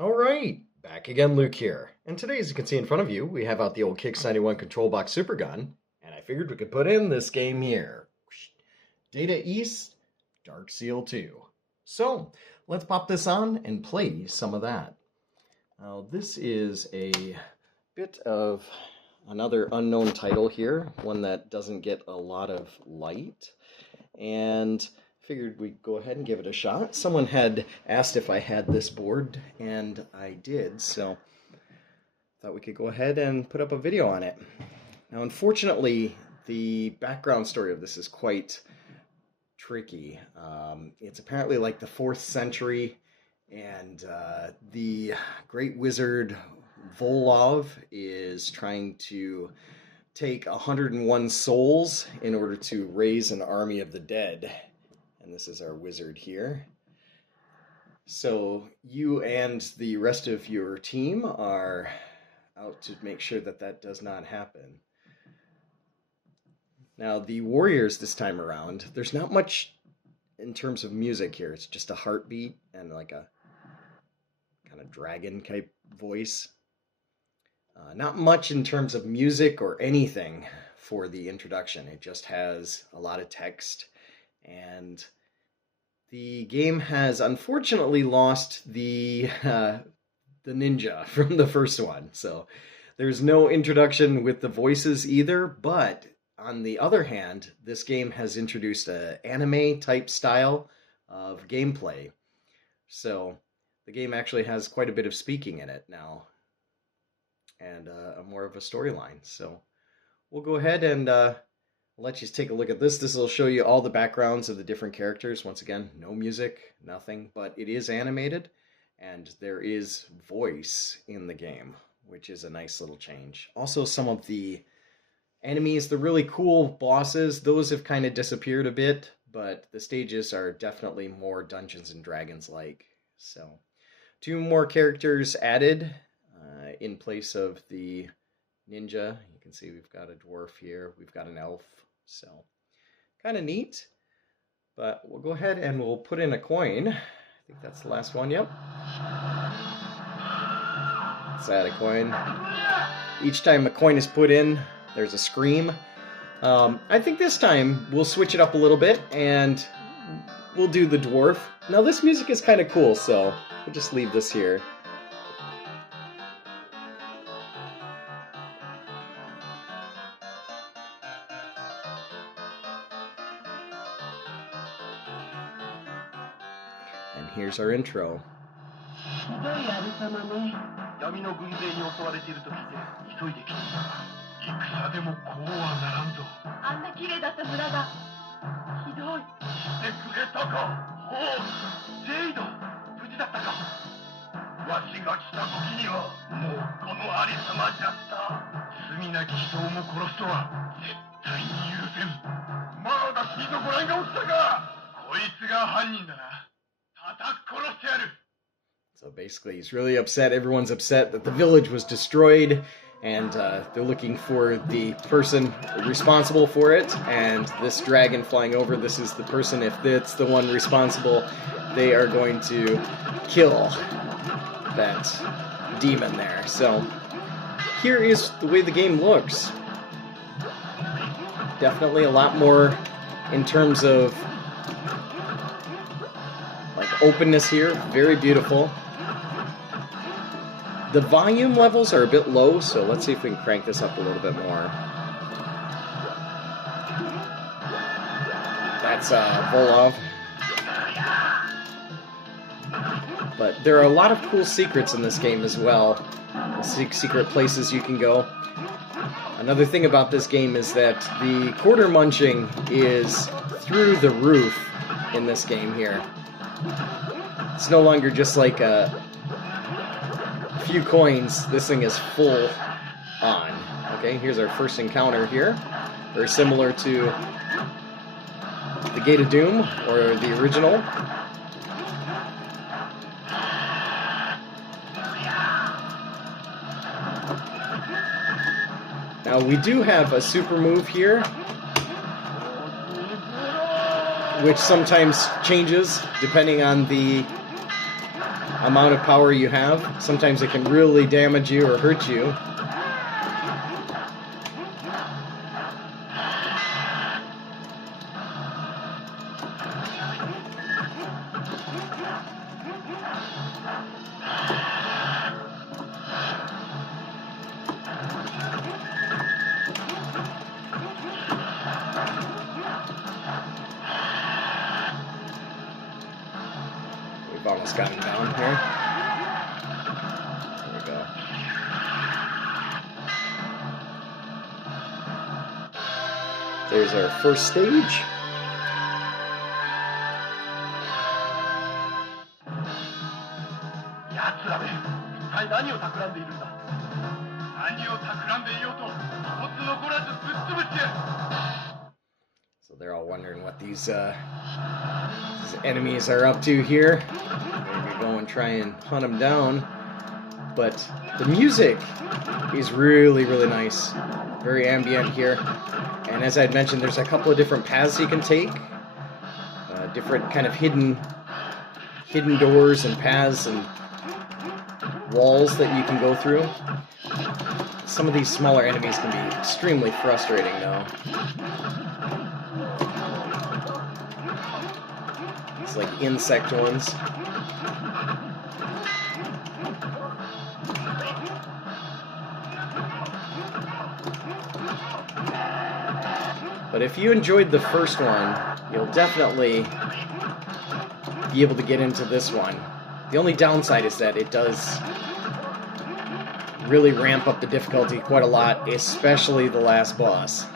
All right, back again, Luke here. And today, as you can see in front of you, we have out the old Kicks 91 Control Box Super Gun, and I figured we could put in this game here. Data East, Dark Seal 2. So, let's pop this on and play some of that. Now, this is a bit of another unknown title here, one that doesn't get a lot of light, and figured we'd go ahead and give it a shot. Someone had asked if I had this board, and I did, so thought we could go ahead and put up a video on it. Now, unfortunately, the background story of this is quite tricky. It's apparently like the 4th century, and the great wizard Volov is trying to take 101 souls in order to raise an army of the dead. And this is our wizard here. So you and the rest of your team are out to make sure that that does not happen. Now the warriors this time around, there's not much in terms of music here. It's just a heartbeat and like a kind of dragon type voice. Not much in terms of music or anything for the introduction. It just has a lot of text. And the game has unfortunately lost the ninja from the first one. So there's no introduction with the voices either. But on the other hand, this game has introduced an anime type style of gameplay. So the game actually has quite a bit of speaking in it now. And more of a storyline. So we'll go ahead and let you take a look at this. This will show you all the backgrounds of the different characters. Once again, no music, nothing, but it is animated, and there is voice in the game, which is a nice little change. Also, some of the enemies, the really cool bosses, those have kind of disappeared a bit, but the stages are definitely more Dungeons and Dragons-like. So, 2 more characters added in place of the ninja. You can see we've got a dwarf here, we've got an elf. So, kind of neat. But we'll go ahead and we'll put in a coin. I think that's the last one, yep. Let's add a coin. Each time a coin is put in, there's a scream. I think this time we'll switch it up a little bit and we'll do the dwarf. Now this music is kind of cool, so we'll just leave this here. And here's our intro. So basically he's really upset, everyone's upset that the village was destroyed, and they're looking for the person responsible for it, and this dragon flying over, this is the person. If it's the one responsible, they are going to kill that demon there. So here is the way the game looks. Definitely a lot more in terms of like openness here, very beautiful. The volume levels are a bit low, so let's see if we can crank this up a little bit more. That's Volov. But there are a lot of cool secrets in this game as well. Secret places you can go. Another thing about this game is that the quarter munching is through the roof in this game here. It's no longer just like a few coins. This thing is full on. Okay, here's our first encounter here. Very similar to the Gate of Doom, or the original. Now we do have a super move here, which sometimes changes depending on the amount of power you have. Sometimes it can really damage you or hurt you. We've almost got him down here. There we go. There's our first stage. So they're all wondering what these enemies are up to here. Maybe go and try and hunt them down. But the music is really, really nice. Very ambient here. And as I'd mentioned, there's a couple of different paths you can take. Different kind of hidden doors and paths and walls that you can go through. Some of these smaller enemies can be extremely frustrating though. It's like insect ones. But if you enjoyed the first one, you'll definitely be able to get into this one. The only downside is that it does really ramp up the difficulty quite a lot, especially the last boss.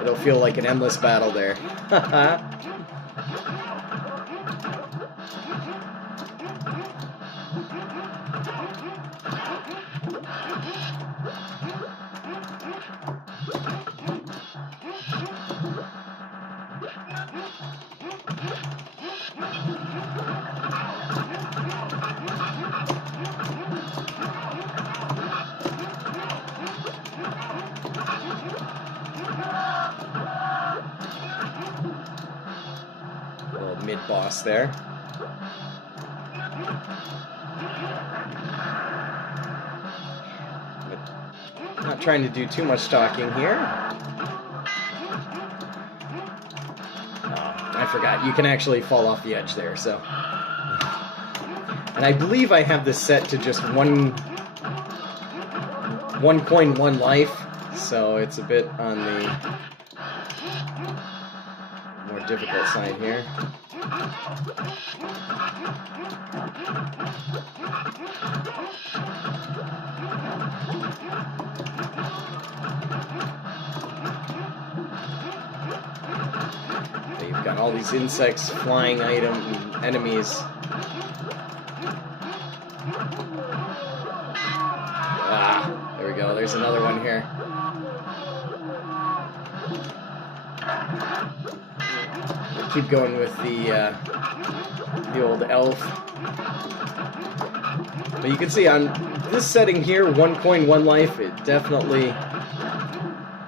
It'll feel like an endless battle there. Little mid-boss there. But not trying to do too much talking here. I forgot, you can actually fall off the edge there, so. And I believe I have this set to just one coin, one life, so it's a bit on the more difficult side here. You've got all these insects, flying enemies. Ah, there we go. There's another one here. We'll keep going with the old elf. But you can see on this setting here, one coin, one life, it definitely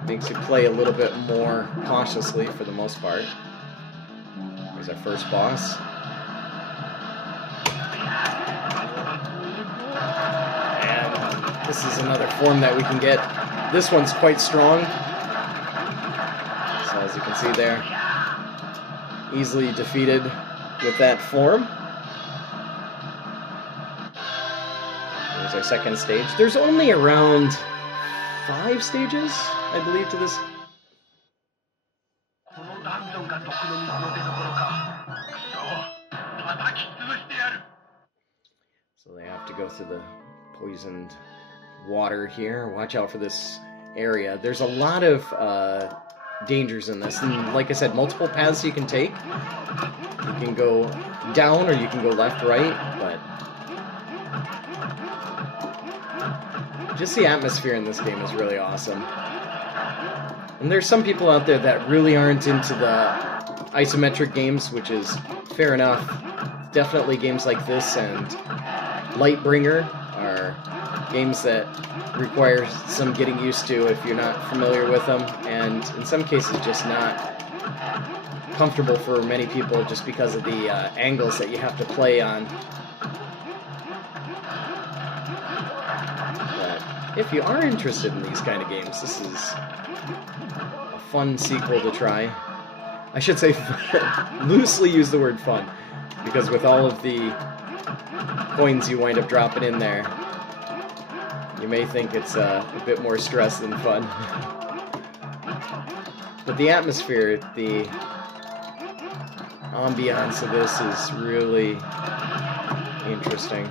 makes you play a little bit more cautiously for the most part. Here's our first boss. And this is another form that we can get. This one's quite strong. So as you can see there, easily defeated with that form. Here's our second stage. There's only around 5 stages, I believe, to this. So they have to go through the poisoned water here. Watch out for this area. There's a lot of dangers in this. And like I said, multiple paths you can take. You can go down or you can go left, right, but just the atmosphere in this game is really awesome. And there's some people out there that really aren't into the isometric games, which is fair enough. Definitely games like this and Lightbringer are games that require some getting used to if you're not familiar with them, and in some cases just not comfortable for many people just because of the angles that you have to play on. if you are interested in these kind of games, this is a fun sequel to try. I should say loosely use the word fun, because with all of the coins you wind up dropping in there, you may think it's a bit more stress than fun. But the atmosphere, the ambiance of this is really interesting.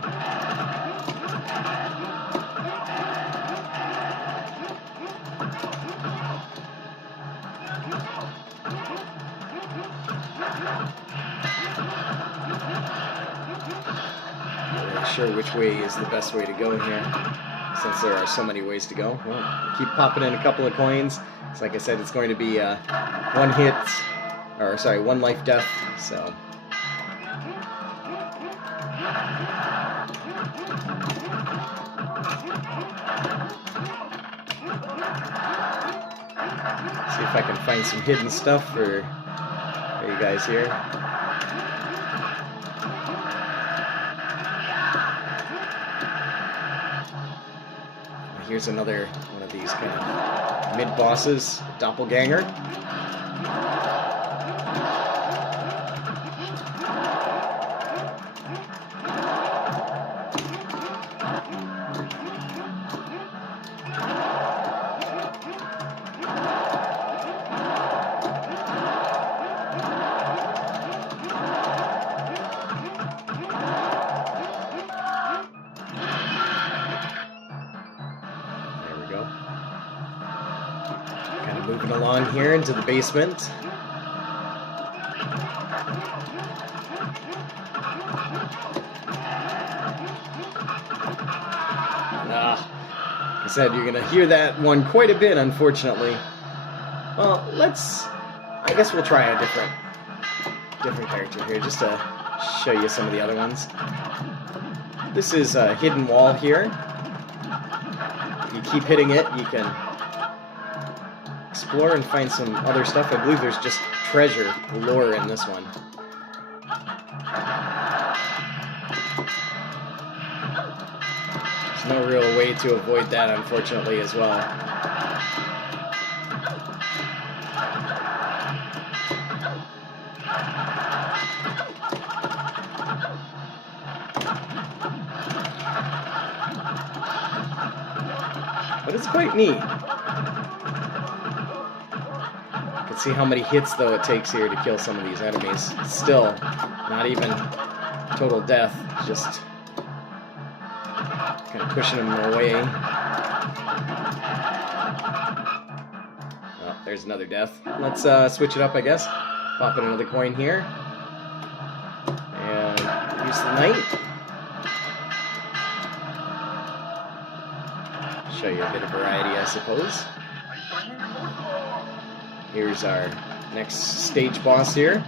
I'm not sure which way is the best way to go here, since there are so many ways to go. Well, keep popping in a couple of coins. So like I said, it's going to be one hit, or sorry, one life death, so. See if I can find some hidden stuff for you guys here. Here's another one of these kind of mid-bosses, doppelganger. Kind of moving along here into the basement. Like I said, you're gonna hear that one quite a bit, unfortunately. Well, I guess we'll try a different character here, just to show you some of the other ones. This is a hidden wall here. If you keep hitting it, you can explore and find some other stuff. I believe there's just treasure lore in this one. There's no real way to avoid that, unfortunately, as well. But it's quite neat. See how many hits, though, it takes here to kill some of these enemies. Still, not even total death, just kind of pushing them away. Oh, there's another death. Let's switch it up, I guess. Pop in another coin here. And use the knight. Show you a bit of variety, I suppose. Here's our next stage boss here.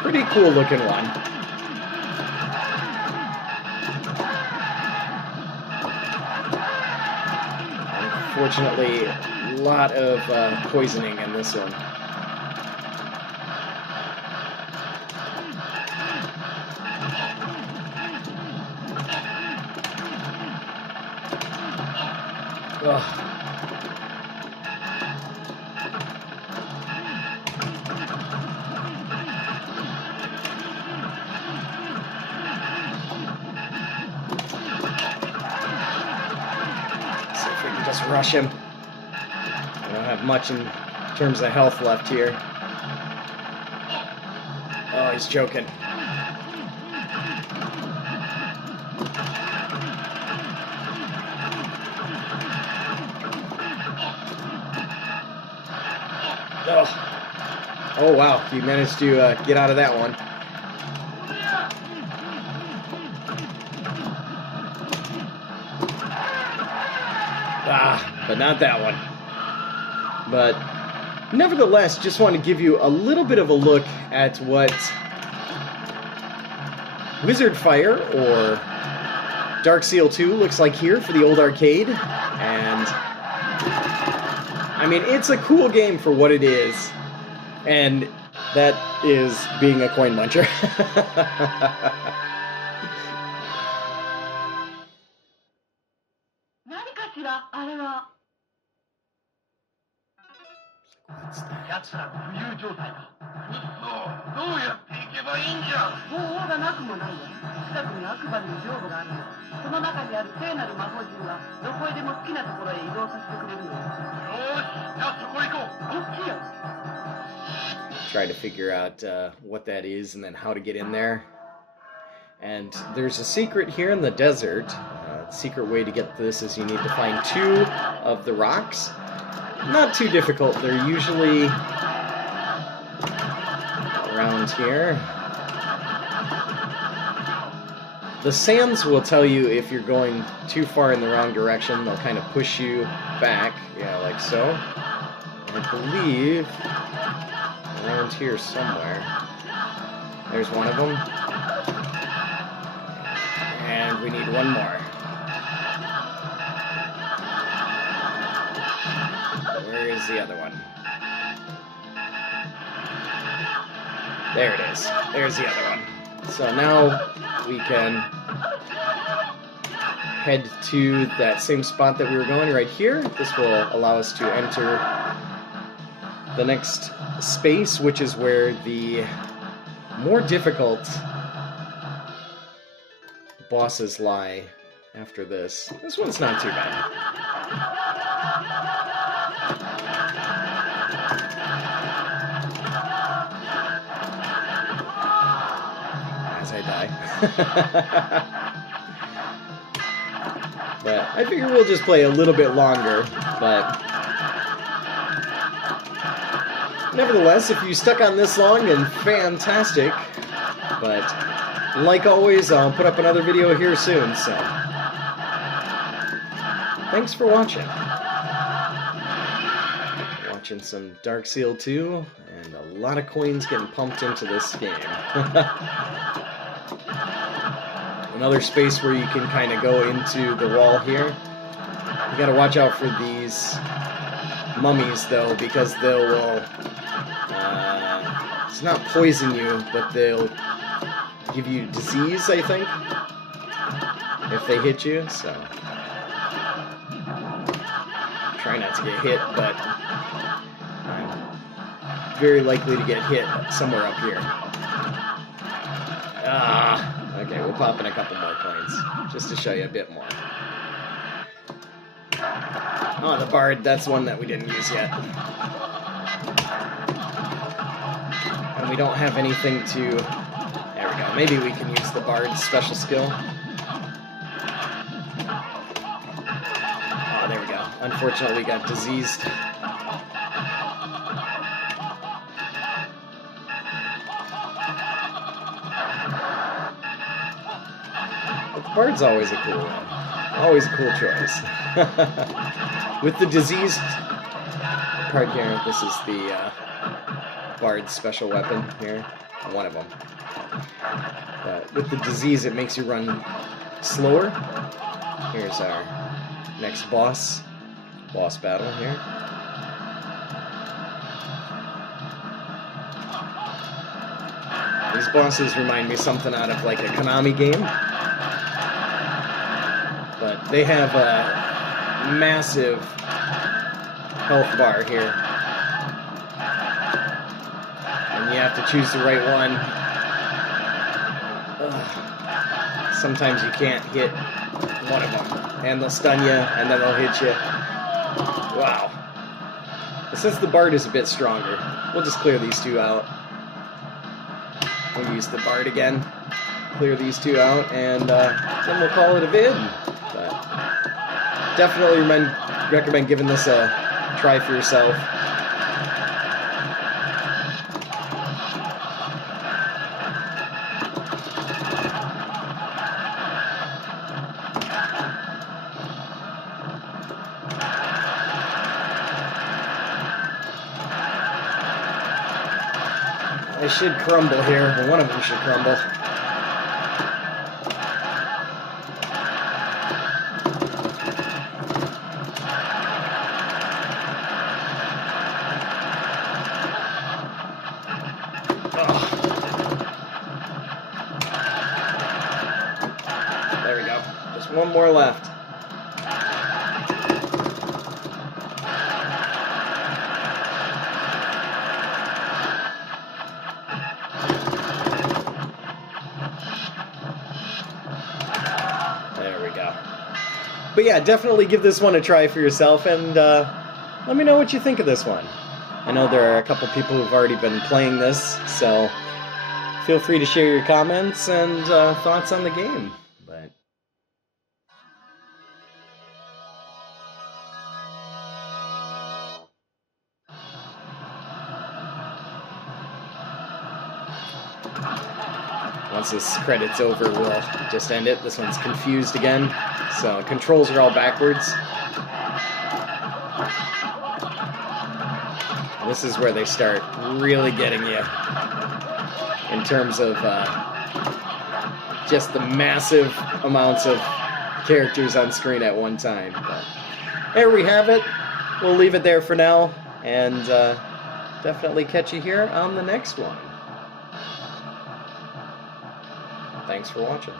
Pretty cool looking one. Unfortunately, a lot of poisoning in this one. Ugh. Just rush him. I don't have much in terms of health left here. Oh, he's choking. Oh wow, he managed to get out of that one. But not that one. But nevertheless, just want to give you a little bit of a look at what Wizard Fire or Dark Seal 2 looks like here for the old arcade. And I mean, it's a cool game for what it is. And that is being a coin muncher. What's that? 奴ら浮遊状態だ。どうやって行けばいいんじゃ。方法がなくもないわ。近くに悪魔の領土があるの。その中にある聖なる魔法陣はどこへでも好きなところへ移動させてくれるのよ。よし、じゃあそこ行こう。こっちよ。Try to figure out what that is and then how to get in there. And there's a secret here in the desert. The secret way to get this is you need to find 2 of the rocks. Not too difficult. They're usually around here. The sands will tell you if you're going too far in the wrong direction. They'll kind of push you back, yeah, like so. I believe around here somewhere. There's one of them. And we need one more. Where is the other one? There it is. There's the other one. So now we can head to that same spot that we were going right here. This will allow us to enter the next space, which is where the more difficult bosses lie after this. This one's not too bad. As I die. But I figure we'll just play a little bit longer, but nevertheless, if you stuck on this long, then fantastic. But like always, I'll put up another video here soon, so thanks for watching. Watching some Dark Seal 2, and a lot of coins getting pumped into this game. Another space where you can kind of go into the wall here. You gotta watch out for these mummies, though, because they will, it's not poison you, but they'll give you disease, I think, if they hit you, so try not to get hit, but I'm very likely to get hit somewhere up here. Okay, we'll pop in a couple more coins, just to show you a bit more. Oh, the Bard, that's one that we didn't use yet. And we don't have anything to... There we go. Maybe we can use the Bard's special skill. Oh, there we go. Unfortunately, we got diseased. But the Bard's always a cool one. Always a cool choice. With the diseased part here, this is the Bard's special weapon here. One of them. With the disease, it makes you run slower. Here's our next boss battle here. These bosses remind me something out of like a Konami game. But they have a massive health bar here. And you have to choose the right one. Sometimes you can't hit one of them, and they'll stun you, and then they'll hit you. Wow. But since the Bard is a bit stronger, we'll just clear these 2 out. We'll use the Bard again, clear these 2 out, and then we'll call it a vid. But definitely recommend giving this a try for yourself. They should crumble here, or one of them should crumble. There we go. Just one more left. But yeah, definitely give this one a try for yourself, and let me know what you think of this one. I know there are a couple people who've already been playing this, so feel free to share your comments and thoughts on the game. But once this credit's over, we'll just end it. This one's confused again, so controls are all backwards. And this is where they start really getting you in terms of just the massive amounts of characters on screen at one time. But there we have it. We'll leave it there for now, and definitely catch you here on the next one. Thanks for watching.